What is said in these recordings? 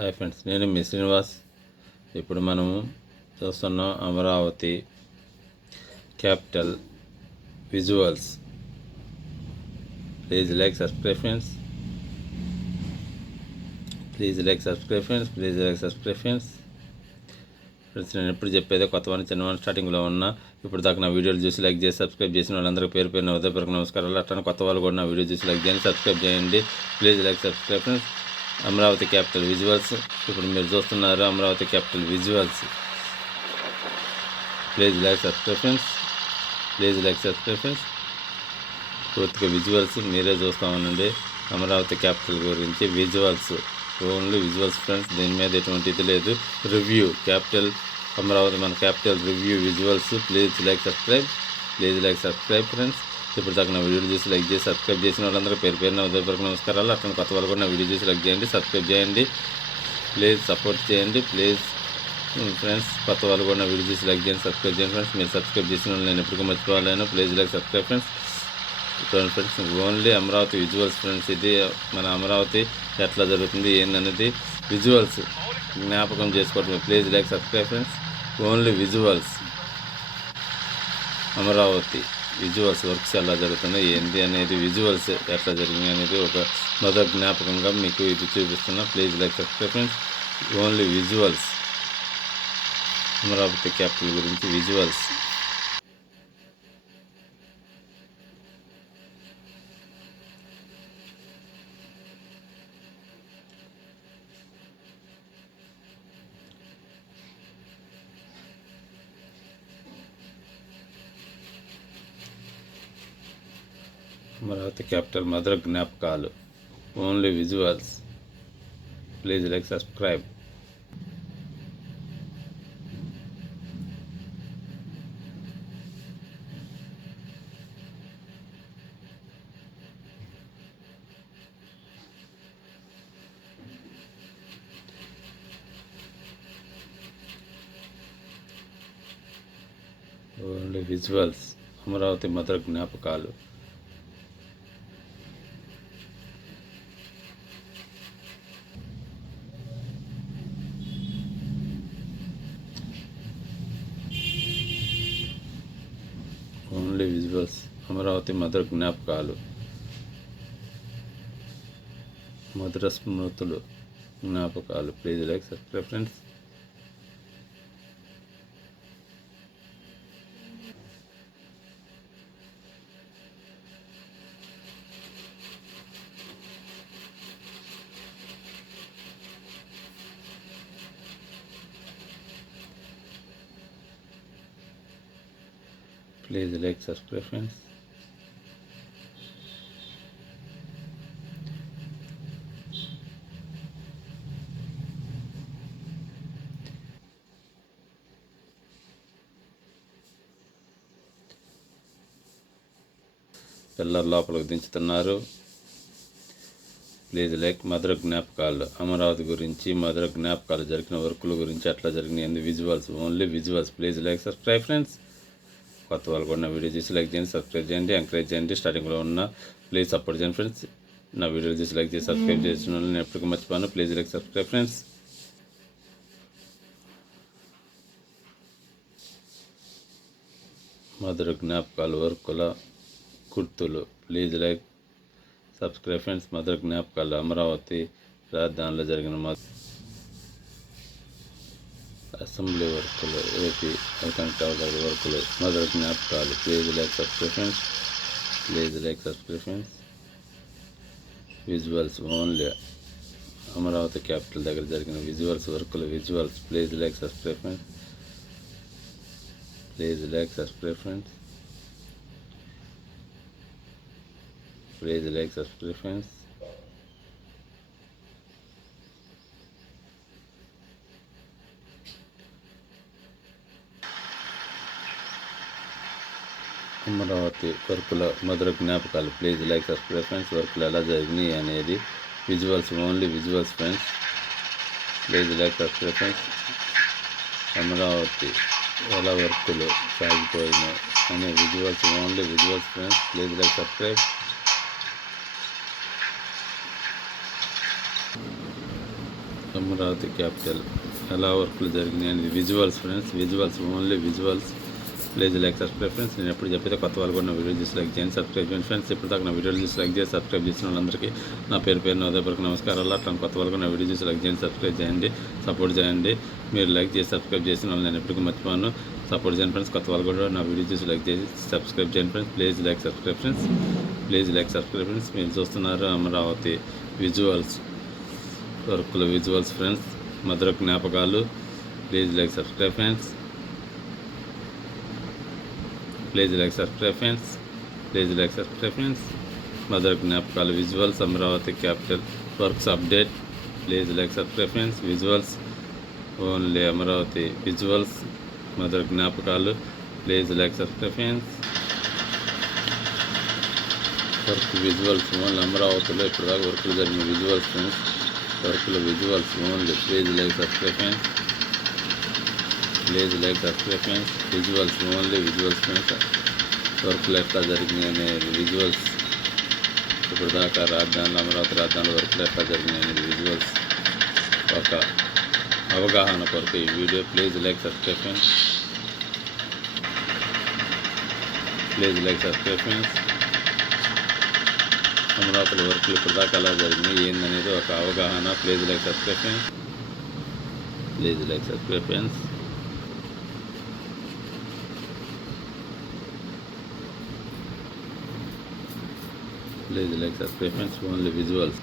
Hi friends, నేను మీ శ్రీనివాస్. ఇప్పుడు మనము చూస్తున్నాం Amaravati capital visuals. Please like subscribe friends. Friends, నేను ఎప్పుడు చెప్పేదే కొత్తవాడిని చిన్నవాడిని స్టార్టింగ్లో ఉన్నా. ఇప్పుడు దాకా నా వీడియోలు చూసి లైక్ చేసి సబ్స్క్రైబ్ చేసిన వాళ్ళందరికీ పేరు పేరున ఉదయపూర్వక నమస్కారాలు. అట్లా కొత్త వాళ్ళు కూడా నా వీడియో చూసి లైక్ చేయండి, సబ్స్క్రైబ్ చేయండి. Please like subscribe friends. Amaravati capital visuals ఇప్పుడు మీరు చూస్తున్నారు. Amaravati capital visuals. Please like subscribe friends. పూర్తిగా విజువల్స్ మీరే చూస్తూ ఉండండి. అమరావతి క్యాపిటల్ గురించి విజువల్స్, ఓన్లీ విజువల్స్ ఫ్రెండ్స్. దీని మీద ఎటువంటి ఇది లేదు. రివ్యూ క్యాపిటల్ అమరావతి, మన capital review visuals. Please like subscribe friends. ఇప్పుడు దాకా నా వీడియో చూసి లైక్ చేసి సబ్స్క్రైబ్ చేసిన వాళ్ళందరూ పేరు పేరున ఉదయపూర్వక నమస్కారాలు. అట్లా కొత్త వాళ్ళు కూడా నా వీడియో చూసి లైక్ చేయండి, సబ్స్క్రైబ్ చేయండి. ప్లీజ్ సపోర్ట్ చేయండి. ప్లీజ్ ఫ్రెండ్స్, కొత్త వాళ్ళు కూడా నా వీడియో చూసి లైక్ చేయండి, సబ్స్క్రైబ్ చేయండి ఫ్రెండ్స్. మీరు సబ్స్క్రైబ్ చేసిన వాళ్ళు నేను ఎప్పటికీ మర్చిపోవాలను. Please like subscribe friends. Friends, only Amaravati visuals friends. ఇది మన అమరావతి ఎట్లా జరుగుతుంది ఏందనేది విజువల్స్ జ్ఞాపకం చేసుకోవటం. Please like subscribe friends. Only visuals, Amaravati visuals works ఎలా జరుగుతున్నాయి ఏంటి అనేది, విజువల్స్ ఎట్లా జరిగినాయి అనేది ఒక మొదటి జ్ఞాపకంగా మీకు ఇది చూపిస్తున్నా. Please like subscribe friends. Only visuals, Amaravati capital గురించి విజువల్స్. అమరావతి క్యాపిటల్ మధుర జ్ఞాపకాలు. Only visuals. Please like subscribe. Only visuals, Amaravati మధుర జ్ఞాపకాలు. ఓన్లీ విజువల్స్, అమరావతి మధుర జ్ఞాపకాలు, మధుర స్మృతులు, జ్ఞాపకాలు. Please like subscribe friends. Please like subscribe friends. Pillar లోపలికి దించుతున్నారు. Please like. మధుర జ్ఞాపకాలు, అమరావతి గురించి మధుర జ్ఞాపకాలు, జరిగిన వర్కుల గురించి అట్లా జరిగినాయి visuals. Only visuals. Please like subscribe friends. కొత్త వాళ్ళు కూడా నా వీడియో చూసి లైక్ చేయండి, సబ్స్క్రైబ్ చేయండి, ఎంకరేజ్ చేయండి. స్టార్టింగ్లో ఉన్న ప్లీజ్ సపోర్ట్ చేయండి ఫ్రెండ్స్. నా వీడియో చూసి లైక్ చేసి సబ్స్క్రైబ్ చేసిన వాళ్ళు నేను ఎప్పటికీ మర్చిపోయాను. Please like subscribe friends. మధుర జ్ఞాపకాలు, వర్కుల గుర్తులు. Please like subscribe friends. మధుర జ్ఞాపకాలు, అమరావతి రాజధానిలో జరిగిన అసెంబ్లీ వర్కులు, ఏపీ అధికారుల వర్కులు, మధుర జ్ఞాపకాలు. Please like subscribe friends. Visuals, only Amaravati capital దగ్గర జరిగిన విజువల్స్ వర్కులు, visuals. Please like subscribe friends. Amaravati వర్కుల మధుర జ్ఞాపకాలు. Please like subscribe friends. వర్కులు ఎలా జరిగినాయి అనేది visuals, only visuals friends. Please like subscribe friends. Amaravati ఎలా వర్కులు సాగిపోయినాయి అనే visuals, only visuals friends. Please like subscribe. Amaravati capital ఎలా వర్క్లు జరిగినాయి అనేది visuals friends, visuals only visuals. Please like subscribe friends. నేను ఎప్పుడు చెప్పితే కొత్త వాళ్ళు కూడా నా వీడియో చూసి లైక్ చేయండి, సబ్స్క్రైబ్ చేయండి ఫ్రెండ్స్. ఇప్పుడు దాకా నా వీడియో చూసి లైక్ చేసి సబ్స్క్రైబ్ చేసిన వాళ్ళందరికీ నా పేరు ఉదయపూర్వక నమస్కారాలు. అట్లా కొత్త వాళ్ళు కూడా నా వీడియో చూసి లైక్ చేయండి, సబ్స్క్రైబ్ చేయండి, సపోర్ట్ చేయండి. మీరు లైక్ చేసి సబ్స్క్రైబ్ చేసిన వాళ్ళు నేను ఎప్పటికీ మర్చిపోను. సపోర్ట్ చేయండి ఫ్రెండ్స్. కొత్త వాళ్ళు కూడా నా వీడియో చూసి లైక్ చేసి సబ్స్క్రైబ్ చేయండి friends. Please like subscribe friends, please like subscribe friends. మీరు చూస్తున్నారు అమరావతి విజువల్స్ వర్క్ల విజువల్స్ ఫ్రెండ్స్, మధుర జ్ఞాపకాలు. Please like subscribe friends, please like subscribe friends, please like subscribe friends. మధుర జ్ఞాపకాలు visuals Amaravati capital works update. Please like subscribe friends. Visuals only Amaravati visuals మధుర జ్ఞాపకాలు. Please like subscribe friends. Work visuals only అమరావతిలో ఇప్పుడు దాకా వర్క్లు జరిగిన విజువల్స్ ఫ్రెండ్స్, వర్క్ల visuals only. Please like subscribe friends, please like subscribe friends. Visuals only visuals friends. వర్క్లు ఎట్లా జరిగినాయి అనేది విజువల్స్. ఇప్పుడు దాకా రాజధానిలో అమరావతి రాజధానిలో వర్క్లు ఎట్లా జరిగినాయి అనేది విజువల్స్. ఒక అవగాహన కొరకు ఈ video. Please like subscribe friends, please like subscribe friends. అమరావతిలో వర్క్లు ఇప్పుడు దాకా ఎలా జరిగినాయి ఏందనేది ఒక అవగాహన. Please like subscribe friends, please like subscribe friends. Please like subscribe friends. Only visuals,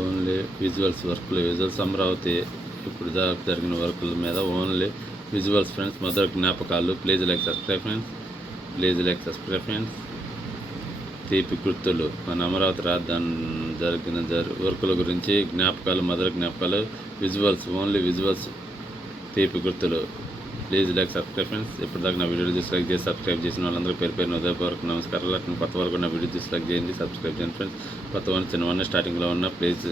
only visuals వర్క్లు విజువల్స్ అమరావతి ఇప్పుడు దాకా జరిగిన వర్కుల మీద ఓన్లీ విజువల్స్ ఫ్రెండ్స్, మధుర జ్ఞాపకాలు. Please like subscribe friends, please like subscribe friends. తీపి గుర్తులు మన అమరావతి రాజధాని జరిగిన వర్కుల గురించి జ్ఞాపకాలు, మధుర జ్ఞాపకాలు విజువల్స్ ఓన్లీ విజువల్స్ తీపి గుర్తులు. Please like subscribe friends. ఇప్పుడు దాకా నా వీడియో చూసి లైక్ చేసి సబ్స్క్రైబ్ చేసిన వాళ్ళందరూ పేరు ఉదయపూర్వక నమస్కారాలు. అట్లా కొత్త వరకు నా వీడియో చూసి లైక్ చేయండి, సబ్స్క్రైబ్ చేయండి ఫ్రెండ్స్. కొత్త వాళ్ళు చిన్నవన్నీ స్టార్టింగ్లో ఉన్న ప్లీజ్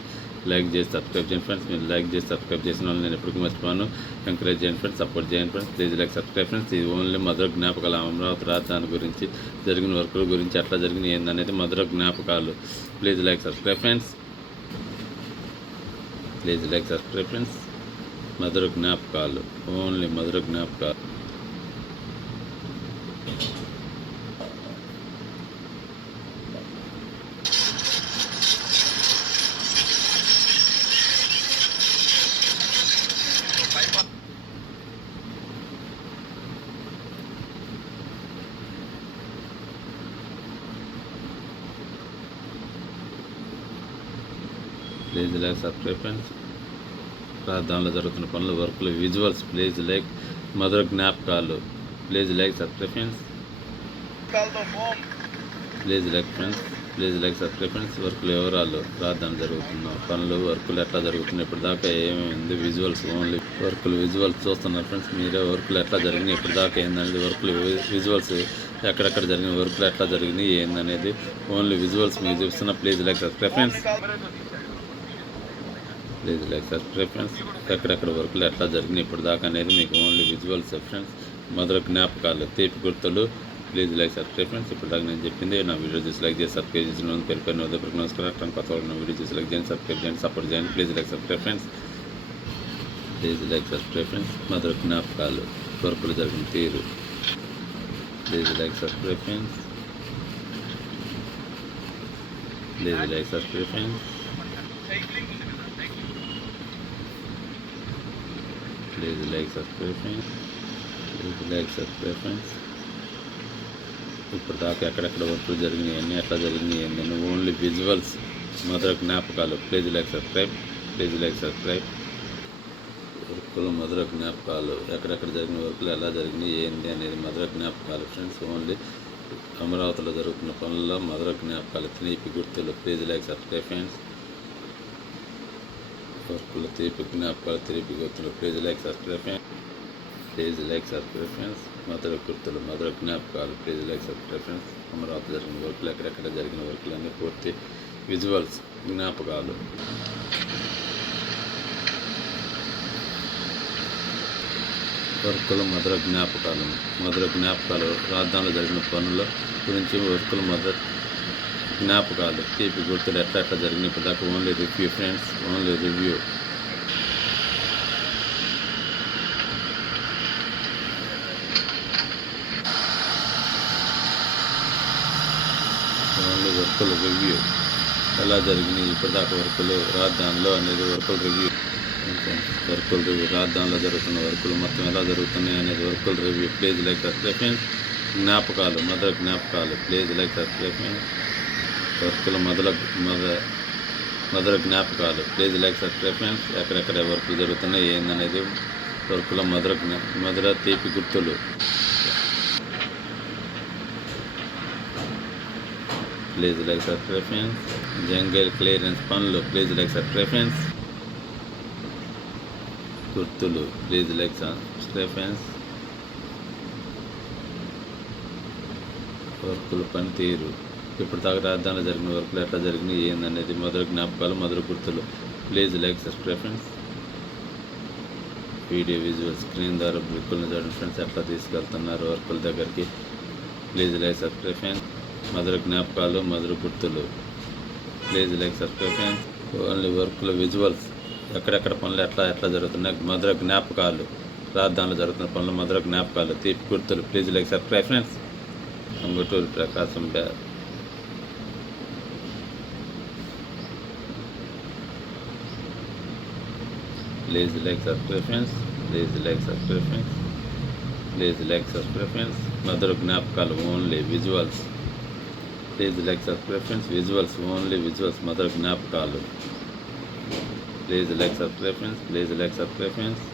లైక్ చేసి సబ్స్క్రైబ్ చేయండి ఫ్రెండ్స్. మీరు లైక్ చేసి సబ్స్క్రైబ్ చేసిన వాళ్ళు నేను ఎప్పటికీ మర్చిపోను. ఎంకరేజ్ చేయండి ఫ్రెండ్స్, సపోర్ట్ చేయండి friends. Please like subscribe friends. ఇది ఓన్లీ మధుర జ్ఞాపకాలు అమరావతి రాజధాని గురించి జరిగిన వర్కుల గురించి ఎట్లా జరిగిన ఏందనేది మధుర జ్ఞాపకాలు. Please like subscribe friends, please like subscribe friends. మధుర జ్ఞాపకాలు ఓన్లీ మధుర జ్ఞాపకాలు. Please like subscribe friends. రాజధానిలో జరుగుతున్న పనులు వర్క్లు విజువల్స్. ప్లీజ్ లైక్ మధుర జ్ఞాపకాలు. Please like subscribe friends, please like friends, please like subscribe friends. వర్క్లు వివరాలు రాజధాని జరుగుతున్న పనులు వర్కులు ఎట్లా జరుగుతున్నాయి ఇప్పుడు దాకా ఏమైంది విజువల్స్ ఓన్లీ వర్కులు విజువల్స్ చూస్తున్నారు ఫ్రెండ్స్. మీరే వర్కులు ఎట్లా జరిగినాయి ఇప్పుడు దాకా ఏందనేది వర్కులు విజువల్స్. ఎక్కడెక్కడ జరిగిన వర్కులు ఎట్లా జరిగినాయి ఏందనేది ఓన్లీ విజువల్స్ మీకు చూస్తున్నా. Please like subscribe friends, please like subscribe friends. ఎక్కడెక్కడ వర్కులు ఎట్లా జరిగినాయి ఇప్పుడు దాకా అనేది మీకు ఓన్లీ విజువల్స్ ఫ్రెండ్స్. మధుర జ్ఞాపకాలు తీపి గుర్తులు. Please like subscribe friends. ఇప్పుడు దాకా నేను చెప్పింది నా వీడియో చూసి లైక్ చేసి సబ్స్క్రైబ్ చేసిన వాళ్ళు పేరు ఉదయపూర్వక నమస్కారం. కొత్త వాళ్ళు నా వీడియో చూసి లైక్ చేయండి, సబ్స్క్రైబ్ చేయండి, సపోర్ట్ చేయండి. Please like subscribe friends, please like subscribe friends. మధుర జ్ఞాపకాలు వర్కులు జరిగిన తీరు. Please like subscribe friends, please like subscribe friends, please like subscribe friends, please like subscribe friends. ఇప్పుడు దాకా ఎక్కడెక్కడ వర్కులు జరిగినాయి అన్నీ ఎట్లా జరిగినాయి ఏంటంటే ఓన్లీ విజువల్స్ మధుర జ్ఞాపకాలు. Please like subscribe, please like subscribe. వర్కులు మధుర జ్ఞాపకాలు ఎక్కడెక్కడ జరిగిన వర్కులు ఎలా జరిగినాయి ఏంటి అనేది మధుర జ్ఞాపకాలు ఫ్రెండ్స్. ఓన్లీ అమరావతిలో జరుగుతున్న పనుల్లో మధుర జ్ఞాపకాలు తీపి గుర్తులు. Please like subscribe friends. వర్కులు తీపి జ్ఞాపకాలు తీపి గుర్తులు. Please like subscribe friends, please like subscribe friends. మధుర గుర్తులు మధుర జ్ఞాపకాలు. Please like subscribe friends. Amaravati జరిగిన వర్కులు ఎక్కడెక్కడ జరిగిన వర్కులన్నీ పూర్తి విజువల్స్ జ్ఞాపకాలు. వర్కుల మధుర జ్ఞాపకాలు. మధుర జ్ఞాపకాలు రాజధానిలో జరిగిన పనుల గురించి వర్కుల మధుర జ్ఞాపకాలు తీపి గుర్తులు ఎట్లా జరిగినాయి ఇప్పుడు దాకా only review friends, only review. వర్కులు రివ్యూ ఎలా జరిగినాయి ఇప్పటిదాకా వర్కులు రాజధానిలో అనేది వర్కులు రివ్యూ రాజధానిలో జరుగుతున్న వర్కులు మొత్తం ఎలా జరుగుతున్నాయి అనేది వర్కులు review. Please like subscribe friends. జ్ఞాపకాలు మదర్ జ్ఞాపకాలు ప్లీజ్ లైక్ సబ్స్క్రైబ్ ఫ్రెండ్స్. వర్కుల మదర్ జ్ఞాపకాలు ప్లీజ్ లైక్ సబ్స్క్రైబ్ ఫ్రెండ్స్. ఎక్కడెక్కడ వర్కులు జరుగుతున్నాయి ఏందనేది వర్కుల మధుర తీపి గుర్తులు please like subscribe friends. Jungle clearance పనులు ప్లీజ్ లైక్ సబ్స్క్రైబ్ ఫ్రెండ్స్. గుర్తులు ప్లీజ్ లైక్ సబ్స్క్రైబ్ ఫ్రెండ్స్. వర్కులు పనితీరు ఇప్పటిదాకా రాజధానిలో జరిగిన వర్కులు ఎట్లా జరిగినాయి ఏందనేది మధుర జ్ఞాపకాలు మధుర గుర్తులు please like subscribe friends. Video visual screen ద్వారా వర్కులను చూడండి ఫ్రెండ్స్ ఎట్లా తీసుకెళ్తున్నారు వర్కుల దగ్గరికి ప్లీజ్ లైక్ సబ్స్క్రైబ్ ఫ్రెండ్స్. మధుర జ్ఞాపకాలు మధుర గుర్తులు please like subscribe friends. Only వర్కుల విజువల్స్ ఎక్కడెక్కడ పనులు ఎట్లా జరుగుతున్నాయి మధుర జ్ఞాపకాలు రాజధానిలో జరుగుతున్న పనులు మధుర జ్ఞాపకాలు తీపి గుర్తులు please like subscribe friends. Anguturu Prakasam please like subscribe friends. Please like subscribe friends. Please like subscribe friends. మధుర జ్ఞాపకాలు only visuals please like subscribe friends. Visuals only visuals మధుర జ్ఞాపకాలు please like subscribe friends. Please like subscribe friends.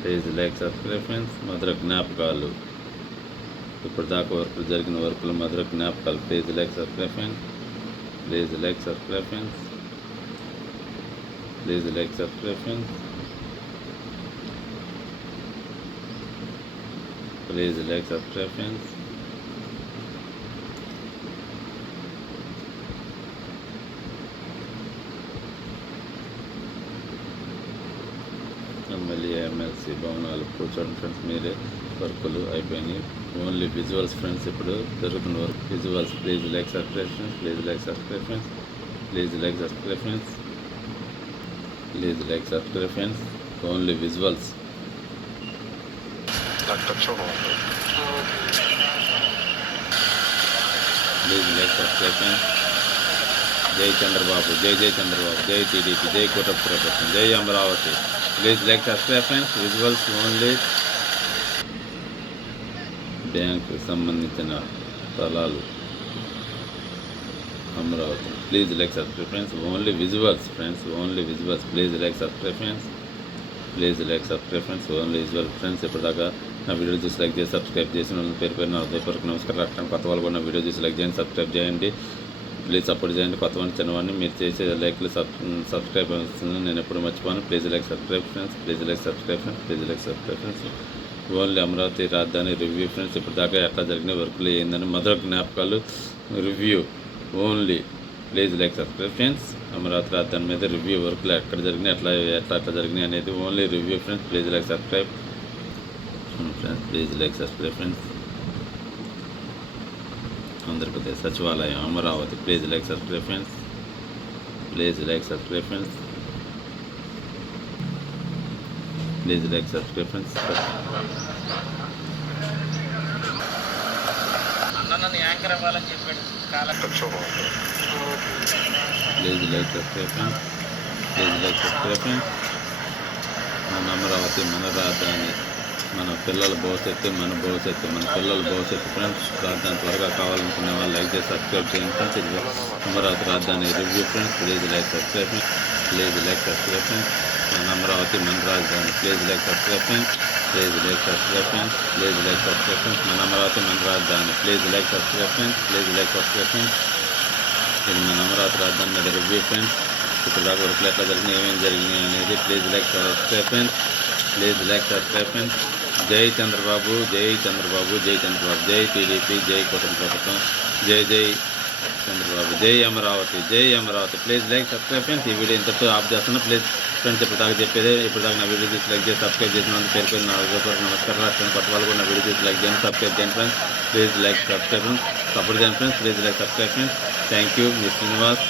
Please like subscribe friends. మధుర జ్ఞాపకాలు ఇప్పటిదాకా వర్కులు జరిగిన వర్కులు మధుర జ్ఞాపకాలు please like subscribe friends. Please like subscribe friends. Please like subscribe friends. Please like subscribe friends. MLC భవనాలు కూర్చోండి ఫ్రెండ్స్ మీరే వర్కులు అయిపోయినాయి ఓన్లీ విజువల్స్ ఫ్రెండ్స్ ఇప్పుడు జరుగుతున్న work visuals please like subscribe friends. Please like subscribe friends. Please like subscribe friends. Please like subscribe friends. Only visuals please like subscribe friends. జై చంద్రబాబు జై చంద్రబాబు జై టీడీపీ జై కుటుంబ ప్రభుత్వం జై Amaravati please like subscribe friends. Visuals only bank సంబంధించిన స్థలాలు Amaravati please like subscribe friends. Only visuals friends only visuals please like subscribe friends. Please like subscribe friends. Only visual friends. ఇప్పటిదాకా నా వీడియో చూసి లైక్ చేసి సబ్స్క్రైబ్ చేసిన వాళ్ళని పేరు నా హృదయపూర్వక నమస్కారం. రాష్ట్రం కొత్త వాళ్ళు కూడా నా వీడియో చూసి లైక్ చేయండి సబ్స్క్రైబ్ చేయండి ప్లీజ్ సపోర్ట్ చేయండి. కొత్తవాడిని చిన్నవాడిని మీరు చేసే లైక్లు సబ్స్క్రైబ్ అవుతుంది నేను ఎప్పుడు మర్చిపోను. Please like subscribe friends. Please like subscribe friends. Please like subscribe friends. Only Amaravati రాజధాని రివ్యూ ఫ్రెండ్స్. ఇప్పటిదాకా ఎట్లా జరిగిన వర్కులు ఏందని మధుర జ్ఞాపకాలు review only please like subscribe friends. Amaravati రాజధాని మీద రివ్యూ వర్కులు ఎక్కడ జరిగినాయి ఎట్లా జరిగినాయి అనేది only review friends. Please like subscribe friends. Please like subscribe friends. Andhra Pradesh సచివాలయం Amaravati please like subscribe friends. Please like subscribe friends. Please like subscribe friends. Please like subscribe friends. Please like subscribe friends. మన అమరావతి మన రాజధాని మన పిల్లల భవిష్యత్తు మన పిల్లల భవిష్యత్తు ఫ్రెండ్స్. రాజధాని త్వరగా కావాలనుకునే వాళ్ళు లైక్ చేసి సబ్స్క్రైబ్ చేయండి ఫ్రెండ్స్. ఇది అమరావతి రాజధాని review friends. Please like subscribe friends. Please like subscribe friends. మన అమరావతి మన రాజధాని please like subscribe friends. Please like subscribe friends. Please like subscribe friends. మన అమరావతి మన రాజధాని please like subscribe friends. Please like subscribe friends. ఇది మన అమరావతి రాజధాని మీద రివ్యూ ఫ్రెండ్స్. ఇప్పుడు దాకా వర్కులు ఎట్లా జరిగినాయి ఏమేమి జరిగినాయి అనేది please like subscribe friends. Please like subscribe friends. జై చంద్రబాబు జై చంద్రబాబు జై చంద్రబాబు జై టీడీపీ జై కుటుంబ ప్రభుత్వం జై చంద్రబాబు జై Amaravati please like subscribe friends. ఈ వీడియో ఇంతతో ఆఫ్ చేస్తున్నా ప్లీజ్ ఫ్రెండ్స్. ఇప్పటిదాకా చెప్పేది ఇప్పటిదాకా నా వీడియో చూసి లైక్ చేసి సబ్స్క్రైబ్ చేసిన పేరు నా హృదయపూర్వక నమస్కారం. రాష్ట్రం కొత్త వాళ్ళు కూడా నా వీడియో చూసి లైక్ చేయండి సబ్స్క్రైబ్ చేయండి friends. Please like subscribe friends. Support చేయండి friends. Please like subscribe friends. Thank you మీ శ్రీనివాస్.